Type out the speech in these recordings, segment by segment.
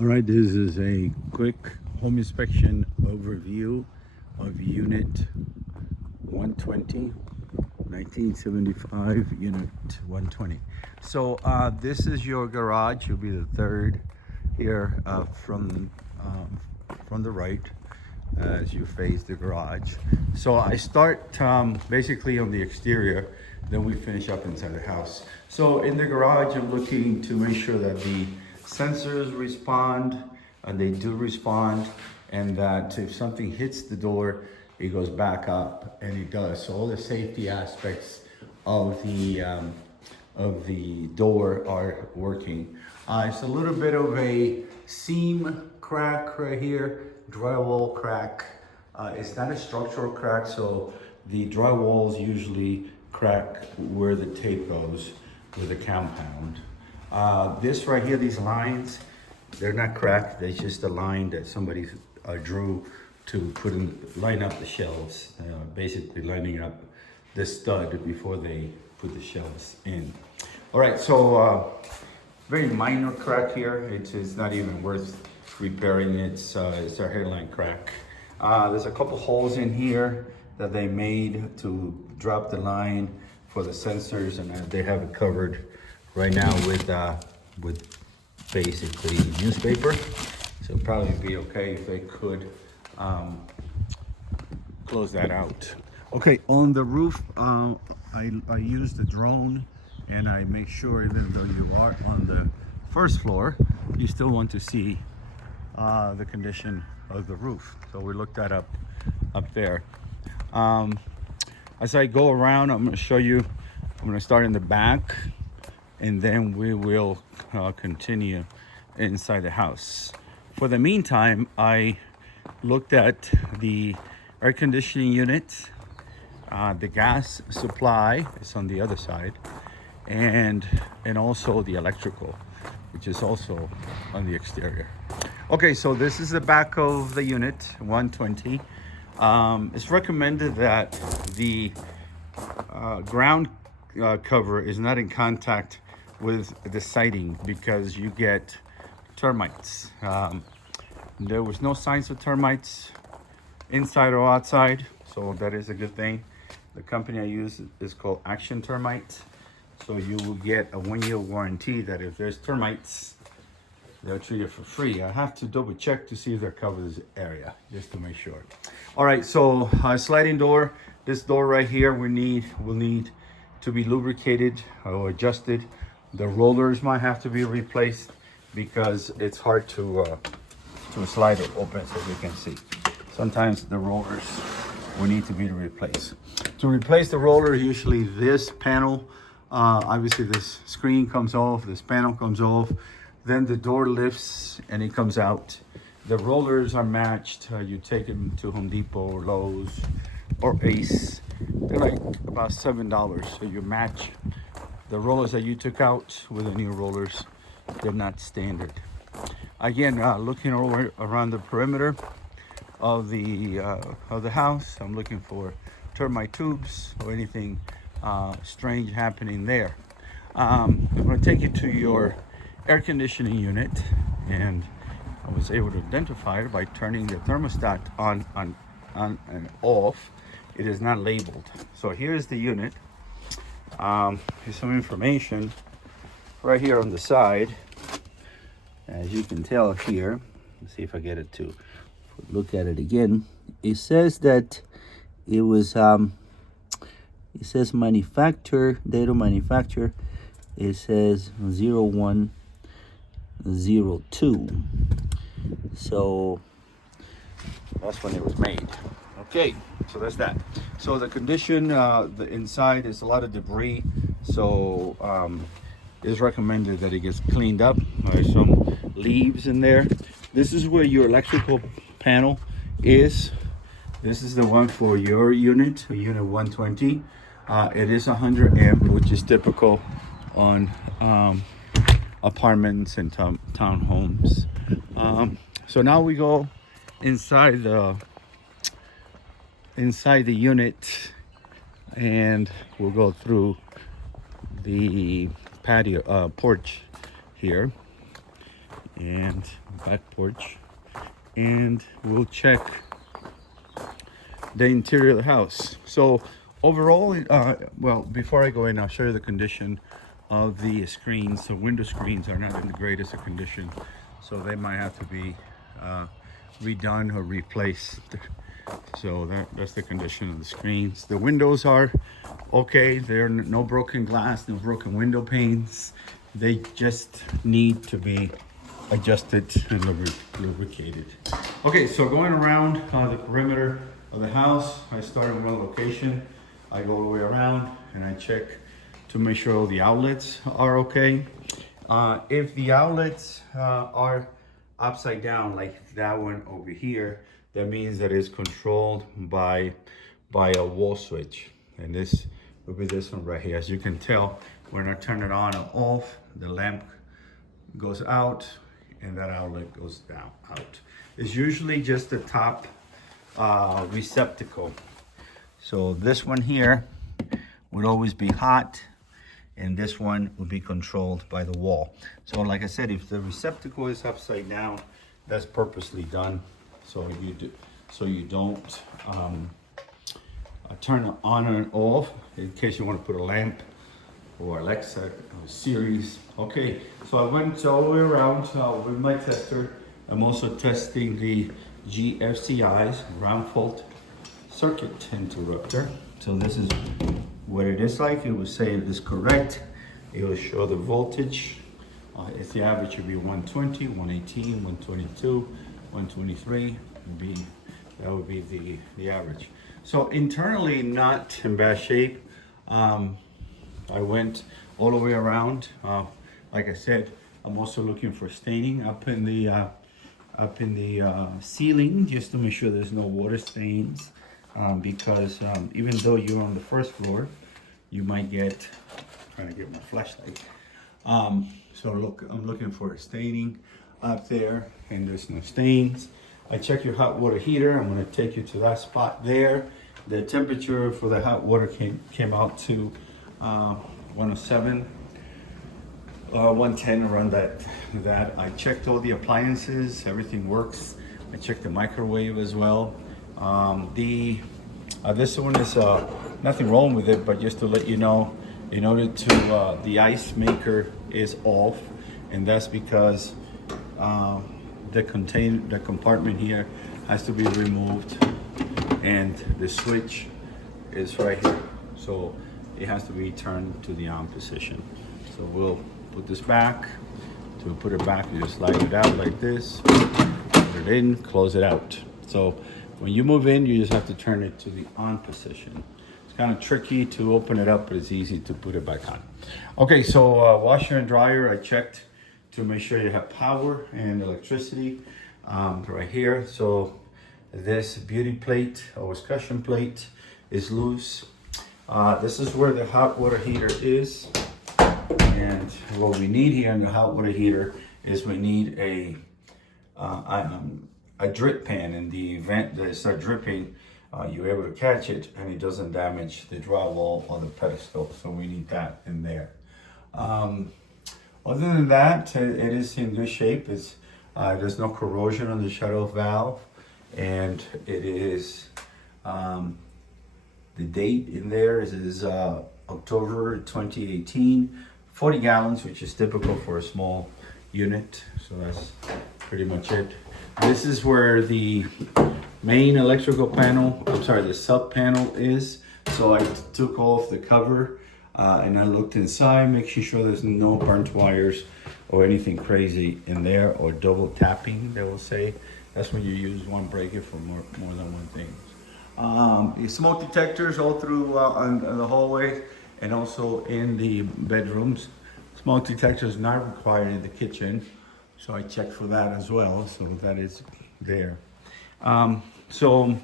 All right, this is a quick home inspection overview of unit 120, 1975 unit 120. So this is your garage. You'll be the third here from the right as you face the garage. So I start basically on the exterior, then we finish up inside the house. So in the garage, I'm looking to make sure that the sensors respond, and they do respond, and that if something hits the door, it goes back up, and it does. So all the safety aspects of the door are working. It's a little bit of a seam crack right here, drywall crack. It's not a structural crack, so the drywalls usually crack where the tape goes with the compound. This right here, these lines, they're not cracked. They're just a line that somebody drew to line up the shelves, basically lining up the stud before they put the shelves in. All right, so very minor crack here. It's not even worth repairing. It's a hairline crack. There's a couple holes in here that they made to drop the line for the sensors, and they have it covered right now with basically newspaper. So it'd probably be okay if they could close that out. Okay, on the roof, I use the drone, and I make sure even though you are on the first floor, you still want to see the condition of the roof. So we looked that up there. As I go around, I'm going to show you. I'm going to start in the back, and then we will continue inside the house. For the meantime, I looked at the air conditioning unit, the gas supply is on the other side, and also the electrical, which is also on the exterior. Okay, so this is the back of the unit 120. It's recommended that the ground cover is not in contact with the siding because you get termites. There was no signs of termites inside or outside, so that is a good thing. The company I use is called Action Termite, so you will get a 1-year warranty that if there's termites, they'll treat it for free. I have to double check to see if they're covered this area, just to make sure. All right, so sliding door, this door right here will need to be lubricated or adjusted. The rollers might have to be replaced because it's hard to slide it open, as you can see. Sometimes the rollers will need to be replaced. To replace the roller, usually this panel, obviously this screen comes off, this panel comes off, then the door lifts and it comes out. The rollers are matched. You take them to Home Depot or Lowe's or Ace. They're like about $7. So you match the rollers that you took out with the new rollers. They're not standard. Again, looking around the perimeter of the house, I'm looking for termite tubes or anything strange happening there. I'm going to take you to your air conditioning unit, and I was able to identify it by turning the thermostat on and off. It is not labeled. So here's the unit. Here's some information right here on the side. As you can tell here, let's see if I get it to look at it again. It says that it was it says manufacturer, date of manufacture. It says 0102. So that's when it was made. Okay, so that's that. So the condition, the inside is a lot of debris, so it's recommended that it gets cleaned up. There's some leaves in there. This is where your electrical panel is. This is the one for your unit 120. It is 100 amp, which is typical on apartments and townhomes. So now we go inside the unit, and we'll go through the patio porch here, and back porch, and we'll check the interior of the house. So overall, well, before I go in, I'll show you the condition of the screens. The window screens are not in the greatest of condition, so they might have to be redone or replaced. So that's the condition of the screens. The windows are okay. There are no broken glass, no broken window panes. They just need to be adjusted and lubricated. Okay, so going around the perimeter of the house, I start in one location. I go all the way around and I check to make sure all the outlets are okay. If the outlets are upside down, like that one over here, that means that it's controlled by a wall switch. And this will be this one right here. As you can tell, when I turn it on or off, the lamp goes out and that outlet goes down out. It's usually just the top receptacle. So this one here would always be hot, and this one would be controlled by the wall. So like I said, if the receptacle is upside down, that's purposely done so you don't turn it on and off in case you want to put a lamp or Alexa or Siri's. Okay, so I went all the way around with my tester. I'm also testing the GFCI's ground fault circuit interrupter. So this is what it is like. It will say it is correct. It will show the voltage. If the average would be 120, 118, 122, 123 that would be the average. So internally, not in bad shape. I went all the way around. Like I said, I'm also looking for staining up in the ceiling, just to make sure there's no water stains. Because even though you're on the first floor, you might get, trying to get my flashlight. So look, I'm looking for staining up there, and there's no stains. I check your hot water heater. I'm going to take you to that spot there. The temperature for the hot water came out to 107, 110, around that. I checked all the appliances, everything works. I checked the microwave as well. This one is nothing wrong with it, but just to let you know, in order to the ice maker is off, and that's because the compartment here has to be removed, and the switch is right here, so it has to be turned to the on position. So we'll put this back. To put it back, you just slide it out like this, put it in, close it out. So when you move in, you just have to turn it to the on position. It's kind of tricky to open it up, but it's easy to put it back on. Okay, so washer and dryer, I checked to make sure you have power and electricity right here. So this beauty plate or cushion plate is loose. This is where the hot water heater is. And what we need here in the hot water heater is we need a drip pan. In the event that it starts dripping, you're able to catch it and it doesn't damage the drywall or the pedestal. So we need that in there. Other than that, it is in good shape. There's no corrosion on the shut-off valve, and it is the date in there is October 2018. 40 gallons, which is typical for a small unit. So that's pretty much it. This is where the main electrical panel, the sub panel is. So I took off the cover and I looked inside, making sure there's no burnt wires or anything crazy in there, or double tapping, they will say. That's when you use one breaker for more than one thing. The smoke detectors all through on the hallway and also in the bedrooms. Smoke detector is not required in the kitchen, so I checked for that as well, so that is there. So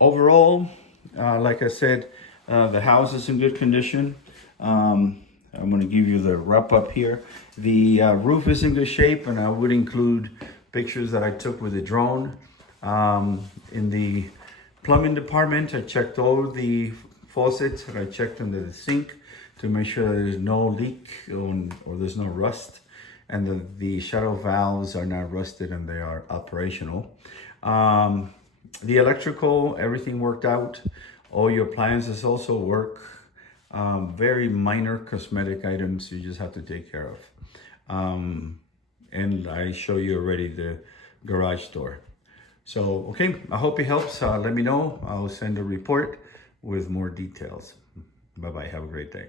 overall, like I said, the house is in good condition. I'm going to give you the wrap up here. The roof is in good shape, and I would include pictures that I took with the drone. In the plumbing department, I checked all the faucets and I checked under the sink to make sure there's no leak or there's no rust. and the shuttle valves are not rusted and they are operational. The electrical, everything worked out. All your appliances also work. Very minor cosmetic items you just have to take care of. And I show you already the garage door. So, okay, I hope it helps. Let me know. I'll send a report with more details. Bye-bye. Have a great day.